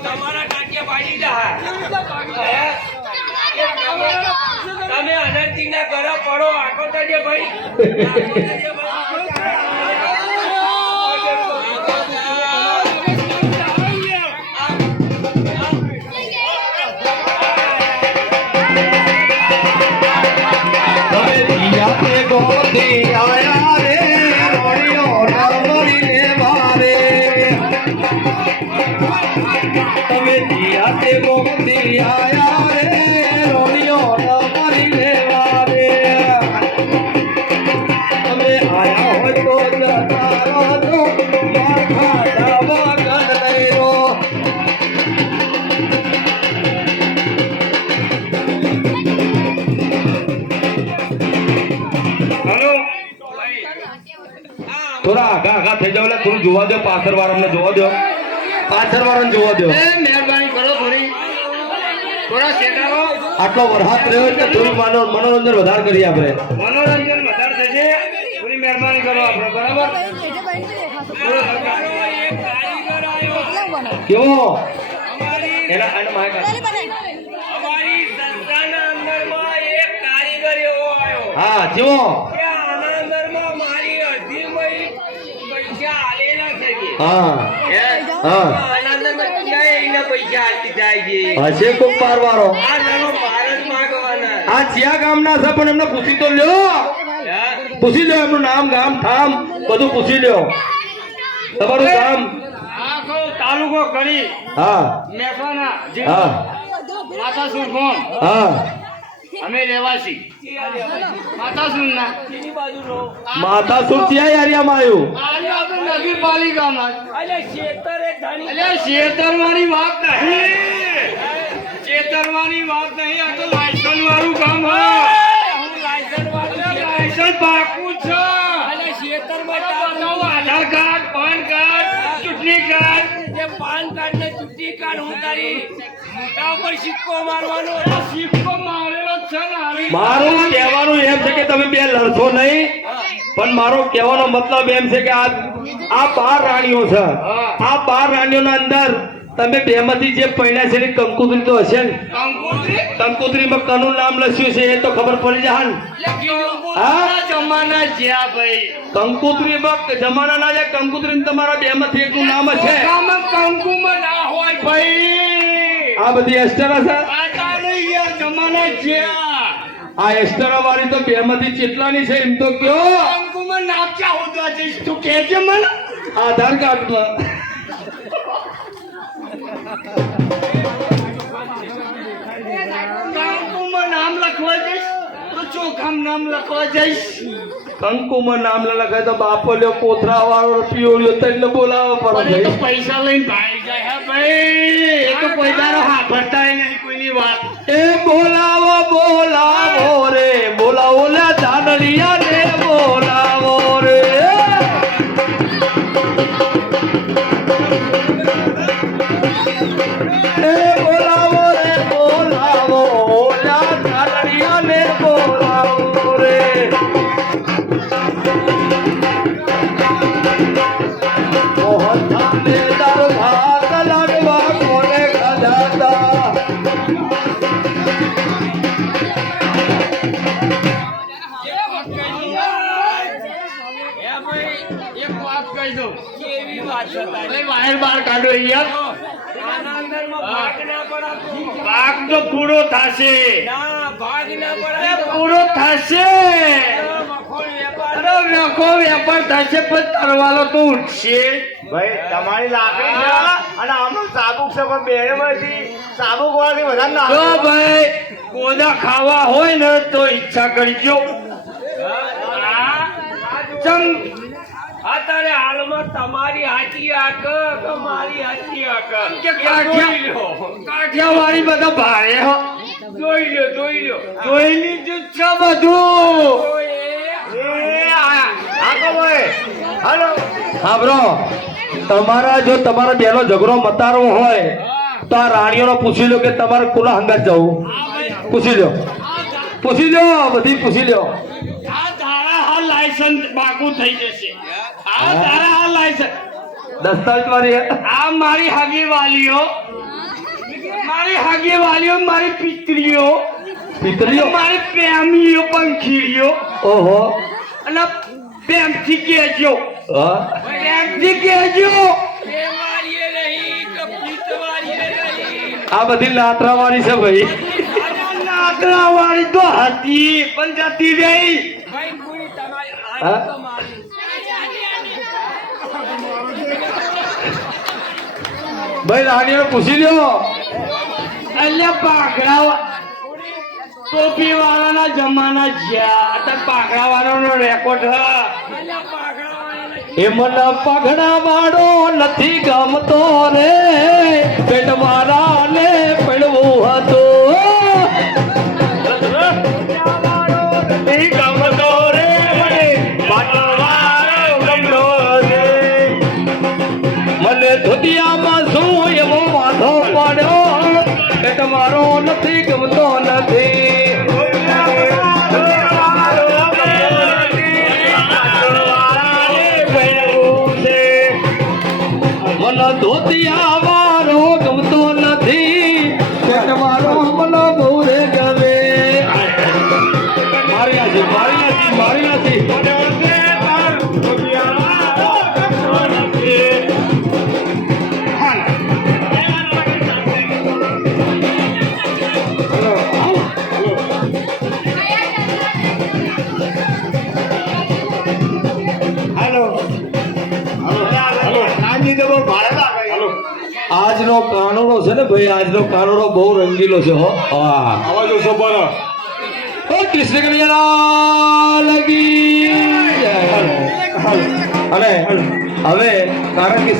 તમારા ટાંટિયા પાડી દા તમે અનર્થી ના ઘરે પડો આખો તજે ભાઈ થોડા આઘા થઈ જાવ એટલે થોડું જોવા દો પાછળ વાળાને જોવા દો પાછળ વાળાને જોવા દો મહેરબાની કરો થોડી થોડા શેકાવો આટલો વરસાદ રહ્યો એટલે થોડું મનોરંજન વધારે કરીએ આપણે મનોરંજન વધારે થશે થોડી મહેરબાની કરો આપણે બરાબર કેવો એના અને અમારી સંસ્થાના અંદરમાં એક કારીગર એવો આવ્યો હા જેવો આના અંદરમાં મારી અડધી પૈસા આલેલા છે હા હા આના અંદરમાં ક્યાં એના પૈસા આલતી જાય છે હશે કોક પારવારો આ નાનો ભારત માંગવાના આ ચિયા ગામના છે પણ એમને પૂછી તો લ્યો પૂછી લ્યો એમનું નામ ગામ ઠામ બધું પૂછી લ્યો તમારું ગામ આખો તાલુકો કરી હા મહેસાણા હા માતાસુર કોણ હા અમે રહેવાસી માતાસુર ના માતાસુર ચિયા એરિયામાં આવ્યું આજે આપણે નગરપાલિકામાં શેતરવાની વાત નહીં શેતરવાની વાત નહીં આ તો લાયસન્સ વાળું કામ લાયસન્સ પાકું છે આધાર કાર્ડ પાન કાર્ડ ચૂંટણી કાર્ડ પાન કાર્ડ ને ચૂંટણી કાર્ડ હું તારી મોટા ઉપર સિક્કો મારવાનો સિક્કો મારેલો છે ને મારું કહેવાનું એમ છે કે તમે બે લડશો નહીં પણ મારો કહેવાનો મતલબ એમ છે કે આ 12 રાણીઓ છે આ 12 રાણીઓના અંદર તમે બેમાંથી જે પૈણા છે કંકુત્રી તો હશે ને કંકુત્રીમાં કનું નામ લખ્યું છે એ તો ખબર પડી જાય ને જમાના જ્યાં ભાઈ કંકુત્રીમાં જમાના ના જાય કંકુત્રી તમારા બેમાંથી એકનું નામ છે કંકુમાં ના હોય ભાઈ આ બધી એસ્ટર હશે જમાના જ્યાં આ એસ્ટર વાળી તો બેમાંથી કેટલાની છે એમ તો કયો કંકુમાં નામ ક્યાં હોતા જઈશ તું કહેજે મને આધાર કાર્ડમાં કંકુમાં નામ લખવા જઈશ તો ચોખામાં નામ લખવા જઈશ કંકુમાં નામ લખાય તો બાપો લ્યો કોથરા વાળો પીઓળ્યો એટલે બોલાવવા પડે તો પૈસા લઈને ભાઈ જાય હે ભાઈ એ તો કોઈ દારો સાંભળતા નહીં કોઈની વાત એ બોલાવો બોલાવો રે બોલાવો લે દાનડિયા ને બોલાવો રે એ બોલાવો રે બોલાવો લે દાનડિયા ને બોલાવો રે મોહન થાને દરબાર લાડવા કોને ખજાતા એક વાત કહી દઉં કેવી વાત છે તારી બહાર બહાર કાઢો યાર ભાગ તો પૂરો થશે ભાગ ના પડે પૂરો થશે નખો વેપાર થશે પણ તરવાલો તો ઉઠશે ભાઈ તમારી લાકડી છે અને આમનું સાબુક છે પણ બેમાંથી સાબુક વાળાથી વધારે ના જો ભાઈ ગોદા ખાવા હોય ને તો ઈચ્છા કરજો અત્યારે હાલમાં તમારી હાચી આક કે મારી હાચી આક કે કાઠિયાવાડી બધા ભારે હો જોઈ લ્યો જોઈ લીધું છે બધું હાલો સાંભળો તમારા જો તમારા બેનો ઝઘડો મતારો હોય તો આ રાણીઓનો પૂછી લો કે તમારે કોના હંગાત જવું પૂછી લો બધી પૂછી લો આ તારા હાલ લાયસન્સ બાકુ થઈ જશે આ તારા હાલ લાયસન્સ દસ્તાવેજ વાળી હે? આ મારી હાગી વાલીઓ, મારી પિતરીઓ, પિતરીઓ? મારી પ્રેમીઓ, પંખીઓ. ઓહો. અને પ્રેમથી કહેજો, હા. પ્રેમથી કહેજો. પ્રેમવાળીએ નહીં કે પિતવાળીએ નહીં. આ બધી લાતરા વાળી છે ભાઈ. નાગરાવાળી તો હતી પણ જતી રહી. હા? ભાઈ રાણીઓ પૂછી લ્યો. એટલે પાઘડા ટોપી વાળાના જમાના જ્યાં અત્યારે પાઘડા વાળાનો રેકોર્ડ એ મને પગડા વાળો નથી ગમતો રે, પેટ મારા ને પડવું મને ધોતિયામાં શું એવો વાંધો પડ્યો, પેટ મારો નથી ગમતો નથી. મને ધોતિયા વાળો ગમતો નથી, પેટ મારો મને બહુ રે ગમે. મારી નથી. આજનો કાનુડો છે ને ભાઈ, આજનો કાનુડો બહુ રંગીલો છે હો. હા, ઓ કૃષ્ણ કનૈયા લાલ કી જય. અને હવે કારણ કે